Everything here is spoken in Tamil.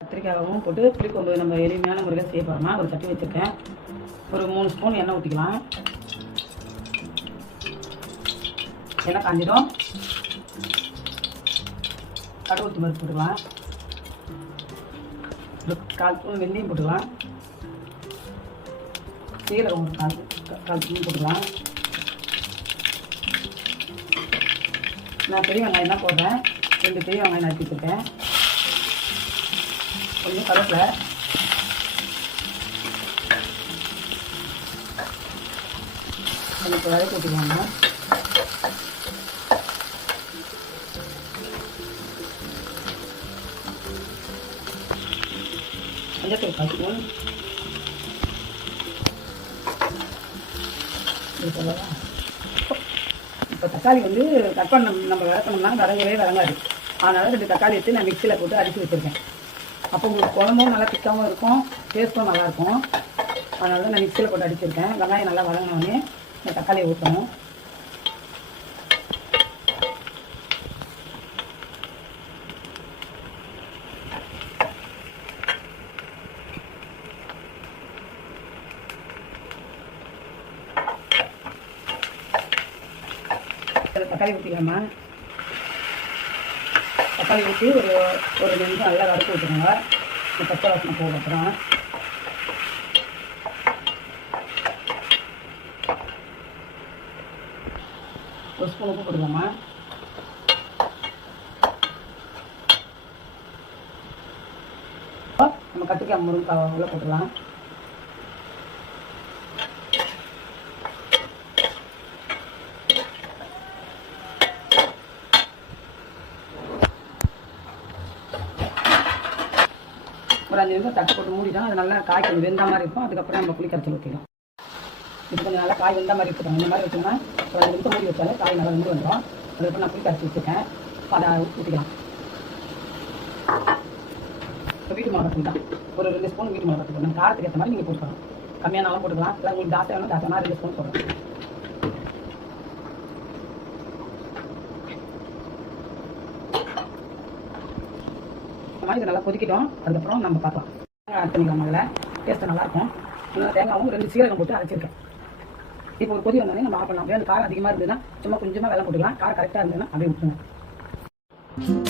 கத்திரிக்காயும் போட்டு புளிக்குழம்பு நம்ம எளிமையான முறையில் செய்ய போகிறோமா. ஒரு சட்டி வச்சுருக்கேன். ஒரு 3 ஸ்பூன் எண்ணெய் ஊற்றிக்கலாம். எண்ணெய் காஞ்சிடும். கடுகு உளுத்தம் பருப்பு போட்டுக்கலாம். ஒரு 1/4 ஸ்பூன் வெந்தயம் போட்டுக்கலாம். சீரகம் ஒரு 1/4 ஸ்பூன் போட்டுக்கலாம். நான் பெரிய வெங்காயம் தான் போடுறேன். 2 பெரிய வெங்காயம் நறுக்கி வச்சுருக்கேன். கொஞ்சம் கருவேப்பிலை, எனக்கு வதக்கி ஊற்றிக்கலாங்க. மஞ்சள் 1 ஸ்பூன். இப்போ தக்காளி வந்து கட் பண்ண நம்ம வதக்கணும்னா வதங்காது. அதனால் 2 தக்காளி எடுத்து நான் மிக்சியில் போட்டு அடித்து வச்சுருக்கேன். அப்போ உங்களுக்கு குழம்பும் நல்லா திக்காகவும் இருக்கும், டேஸ்ட்டும் நல்லாயிருக்கும். அதனால தான் நான் மிக்சியில் போட்டு அடிச்சிருக்கேன். வெங்காயம் நல்லா வதங்கினோடனே இந்த தக்காளியை ஊற்றணும். தக்காளி ஊற்றிக்கலாமா. தக்காளி ஊற்றி ஒரு 2 நிமிஷம் நல்லா வதக்கி விட்டுருங்க. இந்த பச்சை வாசனை போக அப்புறம் ஒரு ஸ்பூன் உப்பு போட்டுக்கலாமா. நம்ம கத்திரிக்காய் முருங்கைக்காய் உள்ள போட்டுக்கலாம். ஒரு 5 நிமிஷம் தட்டு போட்டு மூடிட்டோம். அது நல்லா காய் கொஞ்சம் வெந்த மாதிரி இருக்கும். அதுக்கப்புறம் நம்ம புளி கரைச்சி ஊற்றிக்கலாம். இது கொஞ்சம் நல்லா காய் வெந்த மாதிரி இருக்கட்டும். இந்த மாதிரி வச்சோம்னா ஒரு 5 நிமிஷம் மூடி வச்சாலே காய் நல்லா வெந்து வந்துடும். அதுக்கப்புறம் நான் புளி கரைச்சி வச்சுருக்கேன். அதை ஊற்றிக்கலாம். இப்போ வீட்டு மிளகாத்தூள் தான் ஒரு 2 ஸ்பூன் வீட்டு மிளகாத்தூள் போடணும். காரத்துக்கு ஏற்ற மாதிரி நீங்கள் போட்டுக்கலாம். கம்மியானாலும் போட்டுக்கலாம். இல்லை உங்களுக்கு ஜாஸ்தியாக வேணும் ஜாஸ்தியாக 2 ஸ்பூன் போடணும். இது நல்லா கொதிக்கிட்டோம். அதுக்கப்புறம் நம்ம பார்க்கலாம். தேங்காய் ஆட் பண்ணிக்கலாம். முதல்ல டேஸ்ட்டு நல்லாயிருக்கும். இன்னும் தேங்காயும் 2 சீரகம் போட்டு அரைச்சிருக்கேன். இப்போ ஒரு கொதி வந்தோடனே நம்ம ஆஃப் பண்ணலாம். அப்படியே அந்த காரம் அதிகமாக இருந்ததுன்னா சும்மா கொஞ்சமாக வெல்லம் போட்டுக்கலாம். காரம் கரெக்டாக இருந்ததுன்னா அப்படியே விட்டுருங்க.